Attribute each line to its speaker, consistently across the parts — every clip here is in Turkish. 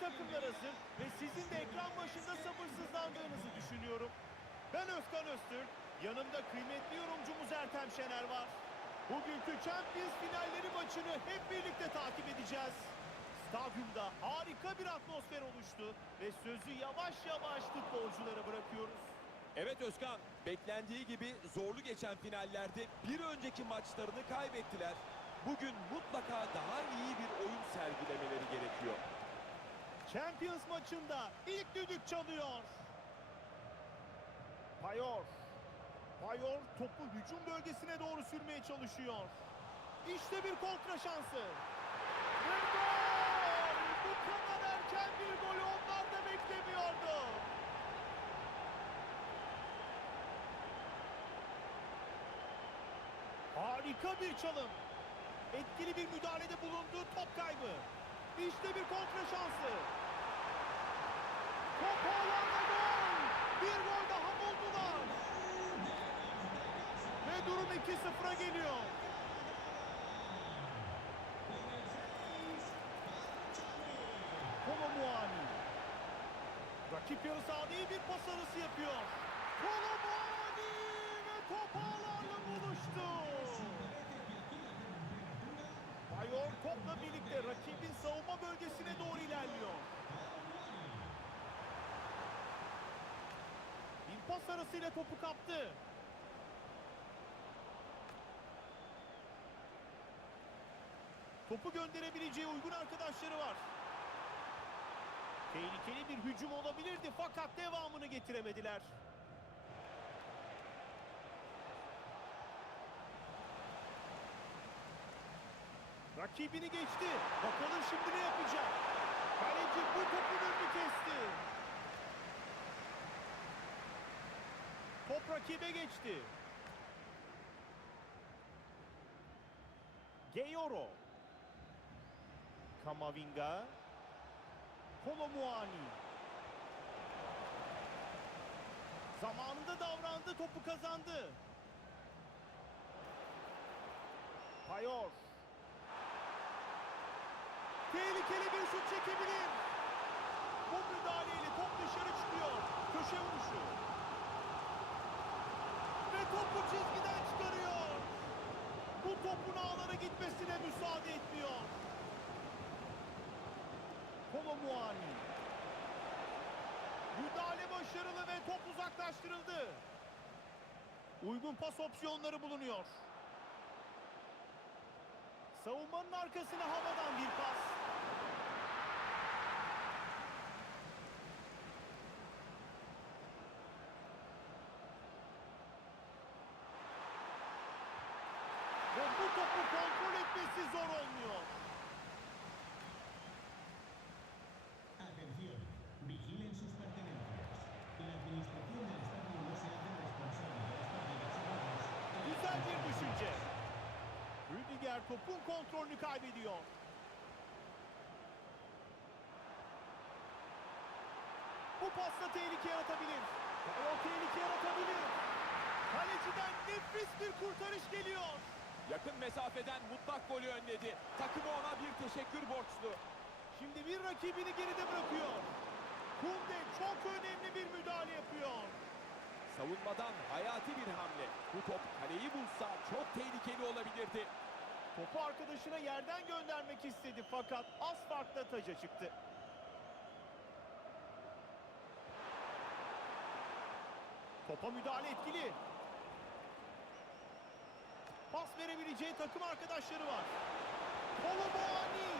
Speaker 1: takımlar hazır ve sizin de ekran başında sabırsızlandığınızı düşünüyorum. Ben Özkan Öztürk, yanımda kıymetli yorumcumuz Ertem Şener var. Bugünkü Champions finalleri maçını hep birlikte takip edeceğiz. Stadyumda harika bir atmosfer oluştu ve sözü yavaş yavaş futbolculara bırakıyoruz.
Speaker 2: Evet Özkan, beklendiği gibi zorlu geçen finallerde bir önceki maçlarını kaybettiler. Bugün mutlaka daha iyi bir oyun sergilemeleri gerekiyor.
Speaker 1: Champions maçında ilk düdük çalıyor. Payor. Payor topu hücum bölgesine doğru sürmeye çalışıyor. İşte bir kontra şansı. Gol! Bu kadar erken bir golü onlar da beklemiyordu. Harika bir çalım. Etkili bir müdahalede bulundu. Top kaybı. İşte bir kontra şansı. Top ağlarda gol. Bir gol daha buldular. Ve durum 2-0'a geliyor. Kolo Muani. Rakip yarı sahada iyi bir pas arası yapıyor. Kolo Muani ve top ağlarla buluştu. Bayor topla birlikte rakibin savunma bölgesine doğru ilerliyor. Pas arasıyla topu kaptı. Topu gönderebileceği uygun arkadaşları var. Tehlikeli bir hücum olabilirdi fakat devamını getiremediler. Rakibini geçti. Bakalım şimdi ne yapacak? Kaleci bu topun önünü kesti. Top rakibe geçti. Geyoro. Kamavinga. Kolomuani. Zamanında davrandı, topu kazandı. Payor. Tehlikeli bir şut çekebilir. Bu müdahaleyle top dışarı çıkıyor. Köşe vuruşu. Ve topu çizgiden çıkarıyor. Bu topun ağlara gitmesine müsaade etmiyor. Kolomuani. Müdahale başarılı ve top uzaklaştırıldı. Uygun pas opsiyonları bulunuyor. Savunmanın arkasına havadan bir pas. Ve bu topu etmesi zor olmuyor.
Speaker 3: Atención, vigilen sus pertenencias. La administración del estadio no se hace responsable de las humanas.
Speaker 1: Güzel bir düşünce. Rüdiger topun kontrolünü kaybediyor. Bu pasla tehlike yaratabilir. O tehlike yaratabilir. Kaleciden nefis bir kurtarış geliyor.
Speaker 2: Yakın mesafeden mutlak golü önledi. Takımı ona bir teşekkür borçlu.
Speaker 1: Şimdi bir rakibini geride bırakıyor. Kunde çok önemli bir müdahale yapıyor.
Speaker 2: Savunmadan hayati bir hamle. Bu top kaleyi bulsa çok tehlikeli olabilirdi.
Speaker 1: Topu arkadaşına yerden göndermek istedi fakat az farkla taca çıktı. Topa müdahale etkili. Pas verebileceği takım arkadaşları var. Kolobani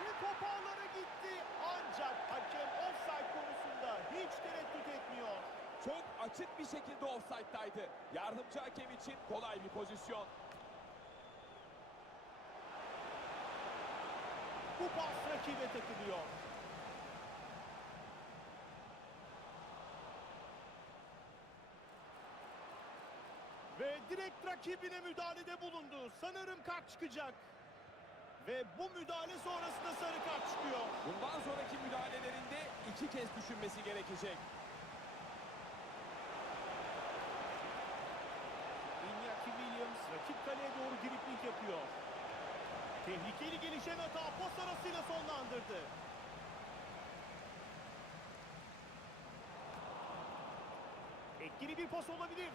Speaker 1: ve top ağlara gitti. Ancak hakem offside konusunda hiç tereddüt etmiyor.
Speaker 2: Çok açık bir şekilde offside'daydı. Yardımcı hakem için kolay bir pozisyon.
Speaker 1: Bu pas rakibe takılıyor. direkt rakibine müdahalede bulundu. Sanırım kart çıkacak. Ve bu müdahale sonrasında sarı kart çıkıyor.
Speaker 2: Bundan sonraki müdahalelerinde iki kez düşünmesi gerekecek.
Speaker 1: Iñaki Williams rakip kaleye doğru dripling yapıyor. Tehlikeli gelişen hata pas arasıyla sonlandırdı. Etkili bir pas olabilir.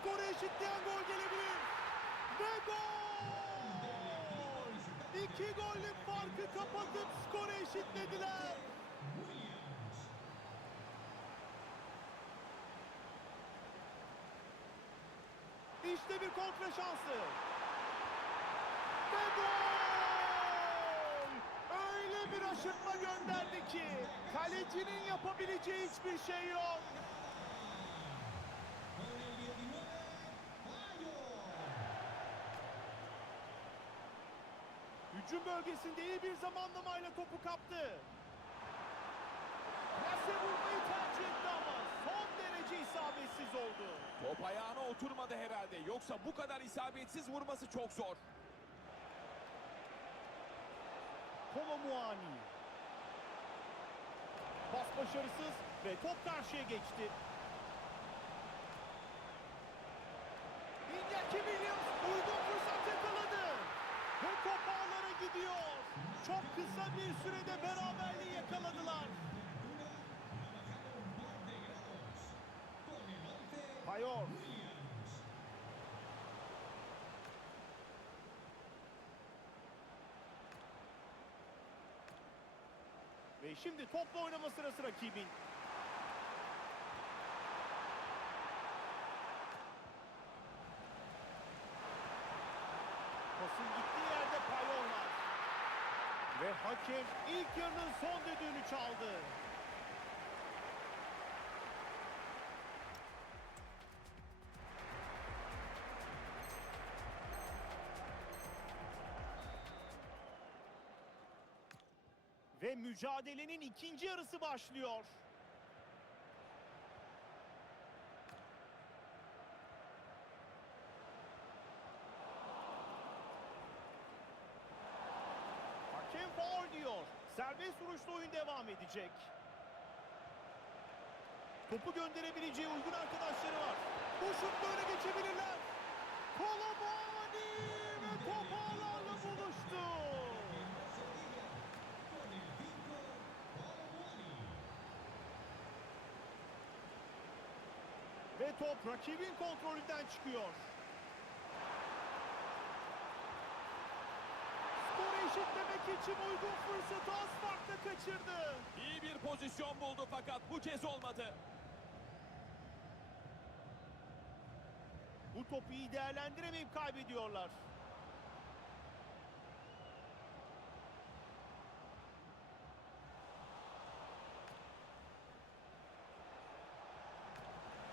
Speaker 1: Skoru eşitleyen gol gelebilir. Ve gol! İki gollük farkı kapatıp skoru eşitlediler. İşte bir kontra şansı. Ve gol! Öyle bir aşırtma gönderdi ki kalecinin yapabileceği hiçbir şey yok. Hücum bölgesinde iyi bir zamanlamayla topu kaptı. Plase vurmayı tercih etti ama son derece isabetsiz oldu.
Speaker 2: Top ayağına oturmadı herhalde. Yoksa bu kadar isabetsiz vurması çok zor.
Speaker 1: Kolomuani. Pas başarısız ve top karşıya geçti. Iñaki Williams uygun fırsat yakaladı. Ve top ağlara gidiyor. Çok kısa bir sürede beraberliği yakaladılar. Payor. Ve şimdi topla oynama sırası rakibin. Pasın gittiği yerde Payor var. Ve hakem ilk yarının son düdüğünü çaldı. Ve mücadelenin ikinci yarısı başlıyor. Vuruşla oyun devam edecek. Topu gönderebileceği uygun arkadaşları var. Bu şutla öne geçebilirler. Kolomani ve top ağlarla buluştu. Ve top rakibin kontrolünden çıkıyor. Skoru eşitlemek için uygun fırsatı az farkla kaçırdı.
Speaker 2: İyi bir pozisyon buldu fakat bu kez olmadı.
Speaker 1: Bu topu iyi değerlendiremeyip kaybediyorlar.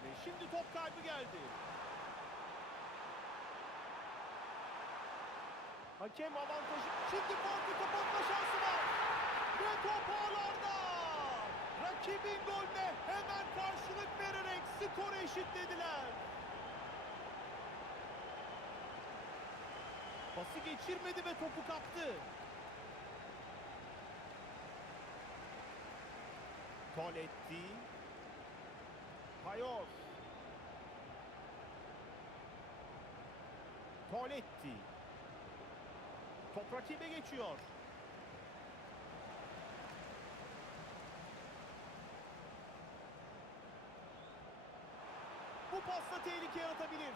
Speaker 1: Ve şimdi top kaybı geldi. Hakem avantajı. Şimdi farkı kapatma şansı var. Ve top ağlarda. Rakibin golüne hemen karşılık vererek skoru eşitlediler. Pası geçirmedi ve topu kaptı. Toletti. Payor. Toletti. Top rakibe geçiyor. Bu pasta tehlike yaratabilir.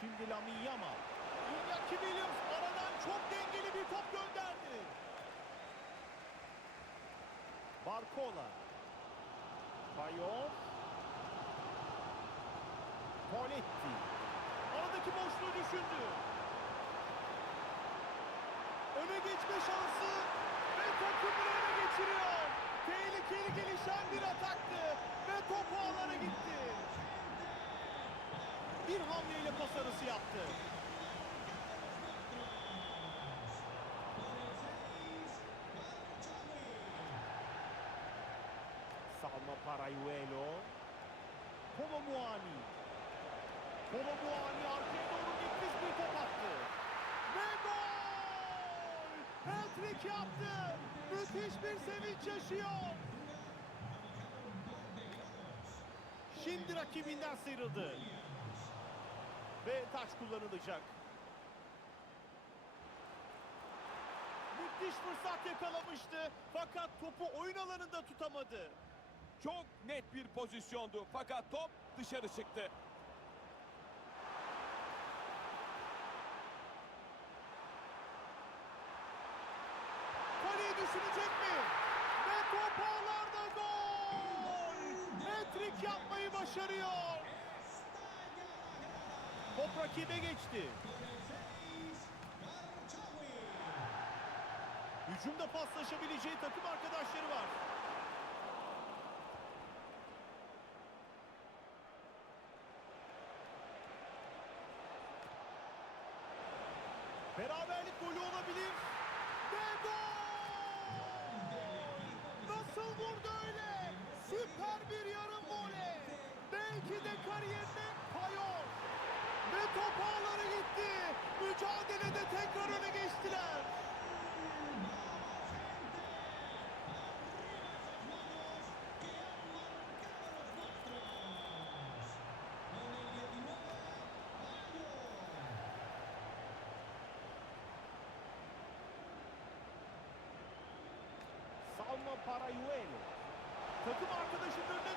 Speaker 1: Şimdi Lamine Yamal. Iñaki Williams aradan çok dengeli bir top gönderdi. Barcola. Bayor. Poletti. Aradaki boşluğu düşündü. Öne geçme şansı ve topu öne geçiriyor. Tehlikeli gelişen bir ataktı ve top ağlara gitti. Bir hamleyle pas arası yaptı. Salma Parayuelo. Kolomuani. Kolomuani arkaya doğru nefis bir top attı. Ve gol! Hat-trick yaptı. Müthiş bir sevinç yaşıyor. Şimdi rakibinden sıyrıldı. Ve taç kullanılacak. Müthiş fırsat yakalamıştı. Fakat topu oyun alanında tutamadı.
Speaker 2: Çok net bir pozisyondu fakat top dışarı çıktı.
Speaker 1: Kaleyi düşünecek mi? Ve top ağlarda gol! Hat-trick yapmayı başarıyor. Top rakibe geçti. Hücumda paslaşabileceği takım arkadaşları var. Beraberlik golü olabilir. Ve gol! Nasıl vurdu öyle? Süper bir yarım voley. Belki de kariyerinde payor. Ve top ağlara gitti. Mücadelede tekrar öne geçtiler. Salma Parayuelo. Takım arkadaşının önüne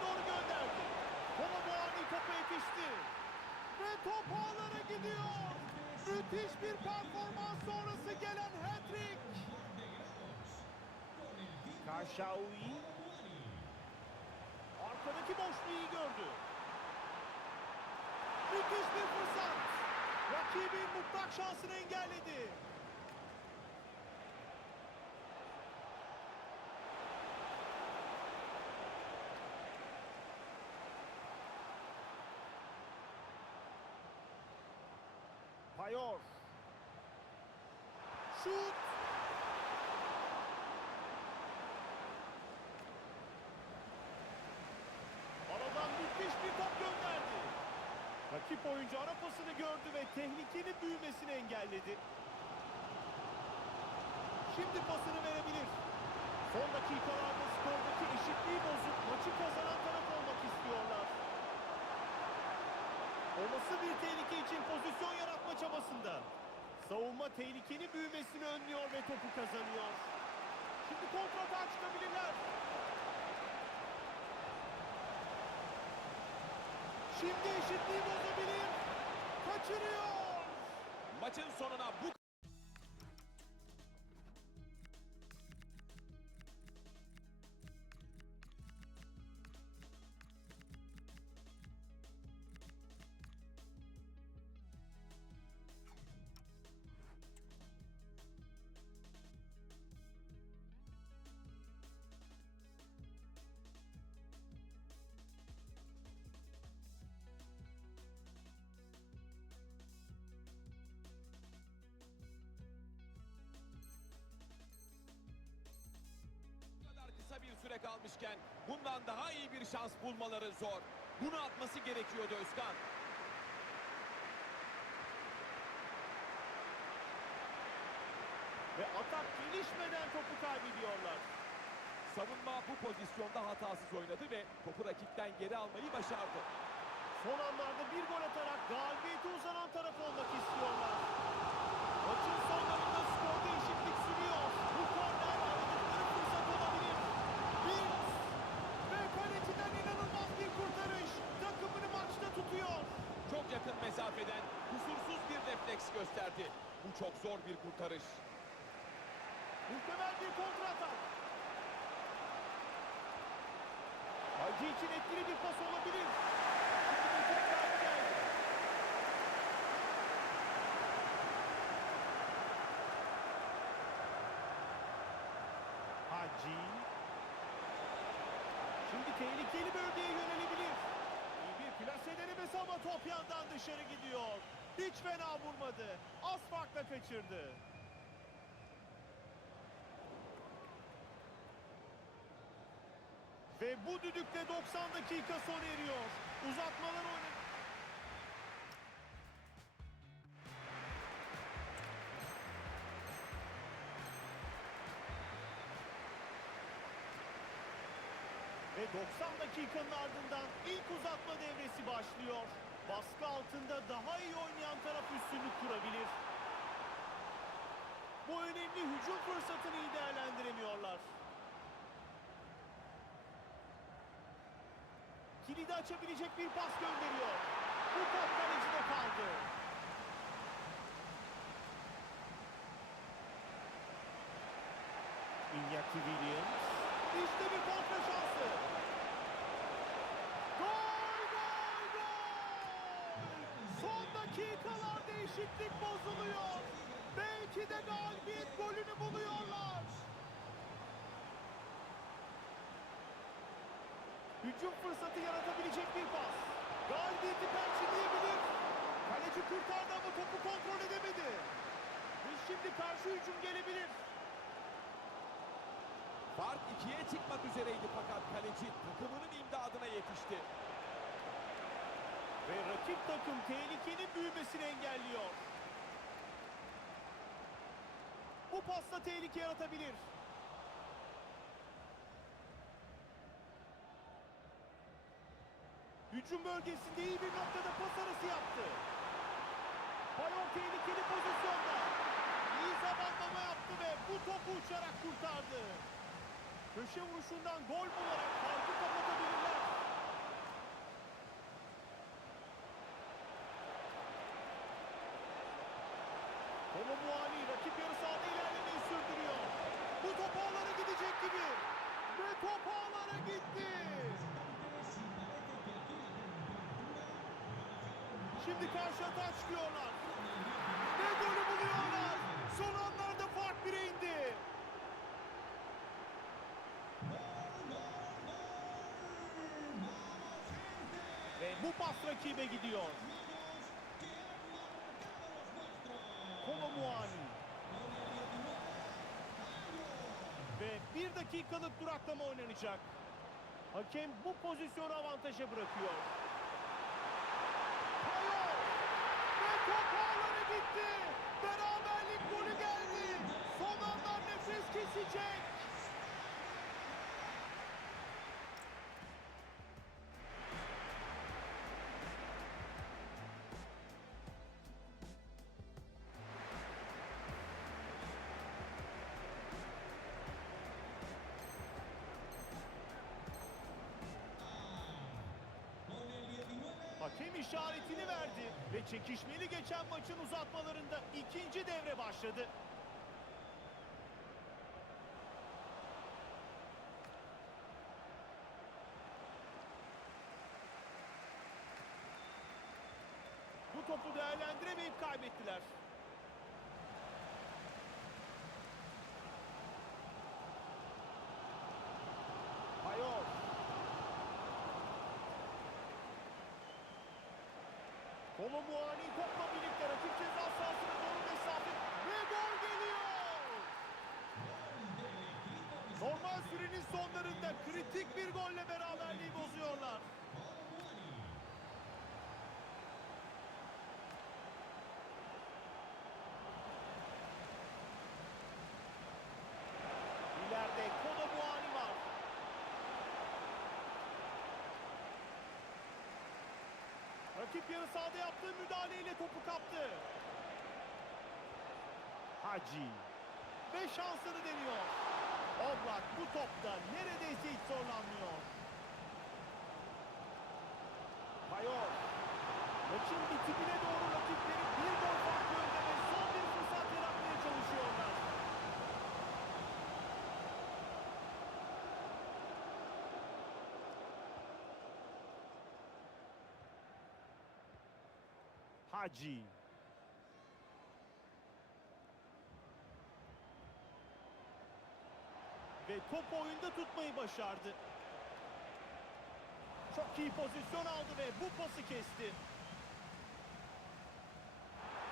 Speaker 1: Kaşaui. Arkadaki boşluğu gördü. Müthiş bir fırsat. Rakibin mutlak şansını engelledi. Payor. Şut. Aradan müthiş bir top gönderdi. Rakip oyuncu ara pasını gördü ve tehlikenin büyümesini engelledi. Şimdi pasını verebilir. Son dakikalarda skordaki eşitliği bozup maçı kazanan taraf olmak istiyorlar. Olası bir tehlike için pozisyon yaratma çabasında. Savunma tehlikenin büyümesini önlüyor ve topu kazanıyor. Şimdi kontratağa çıkabilirler. Şimdi eşitliği bozabilir. Kaçırıyor.
Speaker 2: Maçın sonuna bu kalmışken bundan daha iyi bir şans bulmaları zor. Bunu atması gerekiyordu Özkan.
Speaker 1: Ve atak gelişmeden topu kaybediyorlar.
Speaker 2: Savunma bu pozisyonda hatasız oynadı ve topu rakipten geri almayı başardı.
Speaker 1: Son anlarda bir gol atarak galibiyete uzanan taraf olmak istiyorlar. Maçın sonlarında skorda eşitlik sürüyor. Bu korner aradıkları fırsat olabilir. Bills ve kaleciden inanılmaz bir kurtarış. Takımını maçta tutuyor.
Speaker 2: Çok yakın mesafeden kusursuz bir refleks gösterdi. Bu çok zor bir kurtarış.
Speaker 1: Muhtemel bir kontratak. Hacı için etkili bir pas olabilir. Hacı. Şimdi tehlikeli bölgeye yönelebilir. Denemesi ama top yandan dışarı gidiyor. Hiç fena vurmadı. Az farkla kaçırdı. Ve bu düdükle 90 dakika sona eriyor. Uzatmalar oynadı. 90 dakikanın ardından ilk uzatma devresi başlıyor. Baskı altında daha iyi oynayan taraf üstünlük kurabilir. Bu önemli hücum fırsatını iyi değerlendiremiyorlar. Kilidi açabilecek bir pas gönderiyor. Bu top kalecide kaldı. Iñaki Williams. İşte bir kontra şansı. Gol, gol, gol! Son dakikalarda eşitlik bozuluyor. Belki de galibiyet golünü buluyorlar. Hücum fırsatı yaratabilecek bir pas. Galibiyeti perçinleyebilir. Kaleci kurtardı ama topu kontrol edemedi. Ve şimdi karşı hücum gelebilir.
Speaker 2: Fark ikiye çıkmak üzereydi fakat kaleci takımının imdadına yetişti.
Speaker 1: Ve rakip takım tehlikenin büyümesini engelliyor. Bu pasla tehlike yaratabilir. Hücum bölgesinde iyi bir noktada pas arası yaptı. Bayon tehlikeli pozisyonda. İyi zamanlama yaptı ve bu topu uçarak kurtardı. Köşe vuruşundan gol bularak farkı Kolo Muani rakip yarı sahada ilerlemeyi sürdürüyor. Bu top ağlara gidecek gibi. Ve top ağlara gitti. Şimdi karşı atağa çıkıyorlar. Ve golü buluyorlar. Son anlarda fark bire indi. Ve bu pas rakibe gidiyor. Muani. Ve bir dakikalık duraklama oynanacak. Hakem bu pozisyonu avantaja bırakıyor. Ve top ağlara gitti. Beraberlik golü geldi. Son anlar nefes kesecek. İşaretini verdi ve çekişmeli geçen maçın uzatmalarında ikinci devre başladı. Bu topu değerlendiremeyip kaybettiler. Payor. Kolo Muani topla birlikte rakip ceza sahasına doğru mesafe ve gol geliyor. Normal sürenin sonlarında kritik bir golle beraberliği bozuyorlar. İleride Kolo Muani var. Rakip yarı sahada yaptığı müdahaleyle topu kaptı. Hacı. Ve şansını deniyor. Oblak bu topta neredeyse hiç zorlanmıyor. Payor. Maçın bitimine doğru rakipleri bir gol farklı önde ve son bir fırsat yaratmaya çalışıyorlar. Hacı. Ve top oyunda tutmayı başardı. Çok iyi pozisyon aldı ve bu pası kesti.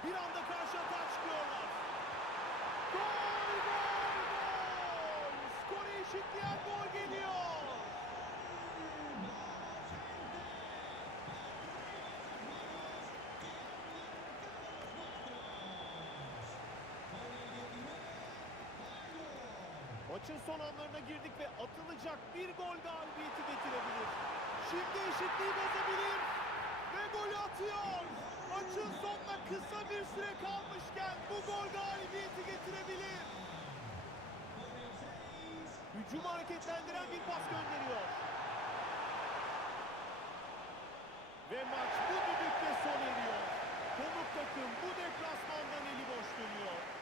Speaker 1: Bir anda karşı atağa çıkıyorlar. Gol, gol, gol! Skoru eşitleyen gol geliyor. Maçın son anlarına girdik ve atılacak bir gol galibiyeti getirebilir. Şimdi eşitliği bozabilir ve golü atıyor. Maçın sonuna kısa bir süre kalmışken bu gol galibiyeti getirebilir. Hücumu hareketlendiren bir pas gönderiyor. Ve maç bu düdükte son eriyor. Konuk takım bu deplasmandan eli boş dönüyor.